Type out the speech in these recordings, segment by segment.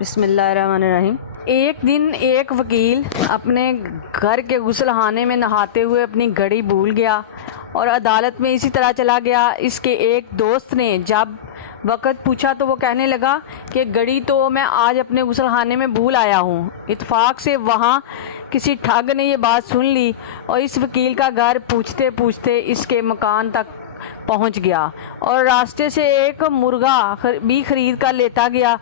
بسم اللہ الرحمن الرحیم۔ ایک دن ایک وکیل اپنے گھر کے غسل خانے میں نہاتے ہوئے اپنی گھڑی بھول گیا اور عدالت میں اسی طرح چلا گیا۔ اس کے ایک دوست نے جب وقت پوچھا تو وہ کہنے لگا کہ گھڑی تو میں آج اپنے غسل خانے میں بھول آیا ہوں۔ اتفاق سے وہاں کسی ٹھگ نے یہ بات سن لی اور اس وکیل کا گھر پوچھتے پوچھتے اس کے مکان تک پہنچ گیا اور راستے سے ایک مرغا بھی خرید کر لیتا گیا۔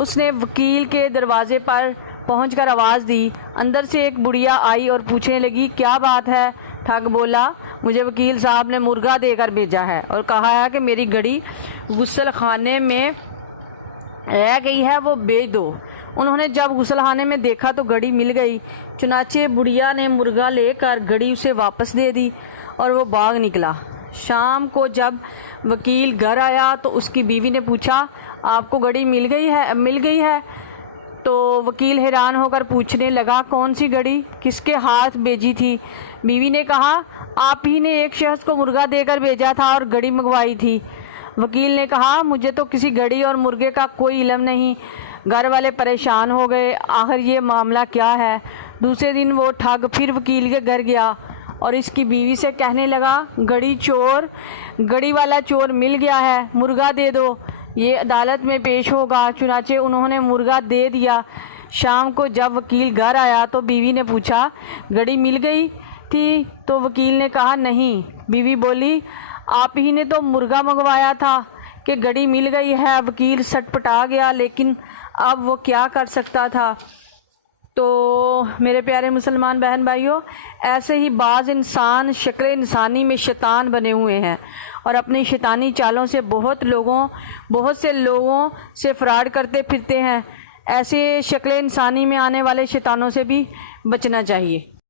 اس نے وکیل کے دروازے پر پہنچ کر آواز دی۔ اندر سے ایک بڑھیا آئی اور پوچھنے لگی، کیا بات ہے؟ ٹھگ بولا، مجھے وکیل صاحب نے مرغا دے کر بھیجا ہے اور کہا ہے کہ میری گھڑی غسل خانے میں رہ گئی ہے، وہ بھیج دو۔ انہوں نے جب غسل خانے میں دیکھا تو گھڑی مل گئی، چنانچہ بڑھیا نے مرغا لے کر گھڑی اسے واپس دے دی اور وہ بھاگ نکلا۔ شام کو جب وکیل گھر آیا تو اس کی بیوی نے پوچھا، آپ کو گھڑی مل گئی ہے؟ تو وکیل حیران ہو کر پوچھنے لگا، کون سی گھڑی؟ کس کے ہاتھ بھیجی تھی؟ بیوی نے کہا، آپ ہی نے ایک شخص کو مرغا دے کر بھیجا تھا اور گھڑی منگوائی تھی۔ وکیل نے کہا، مجھے تو کسی گھڑی اور مرغے کا کوئی علم نہیں۔ گھر والے پریشان ہو گئے، آخر یہ معاملہ کیا ہے؟ دوسرے دن وہ ٹھگ پھر وکیل کے گھر گیا اور اس کی بیوی سے کہنے لگا، گھڑی والا چور مل گیا ہے، مرغا دے دو، یہ عدالت میں پیش ہوگا۔ چنانچہ انہوں نے مرغا دے دیا۔ شام کو جب وکیل گھر آیا تو بیوی نے پوچھا، گھڑی مل گئی تھی؟ تو وکیل نے کہا، نہیں۔ بیوی بولی، آپ ہی نے تو مرغا منگوایا تھا کہ گھڑی مل گئی ہے۔ وکیل سٹ پٹا گیا، لیکن اب وہ کیا کر سکتا تھا۔ تو میرے پیارے مسلمان بہن بھائیوں، ایسے ہی بعض انسان شکل انسانی میں شیطان بنے ہوئے ہیں اور اپنی شیطانی چالوں سے بہت سے لوگوں سے فراڈ کرتے پھرتے ہیں۔ ایسے شکل انسانی میں آنے والے شیطانوں سے بھی بچنا چاہیے۔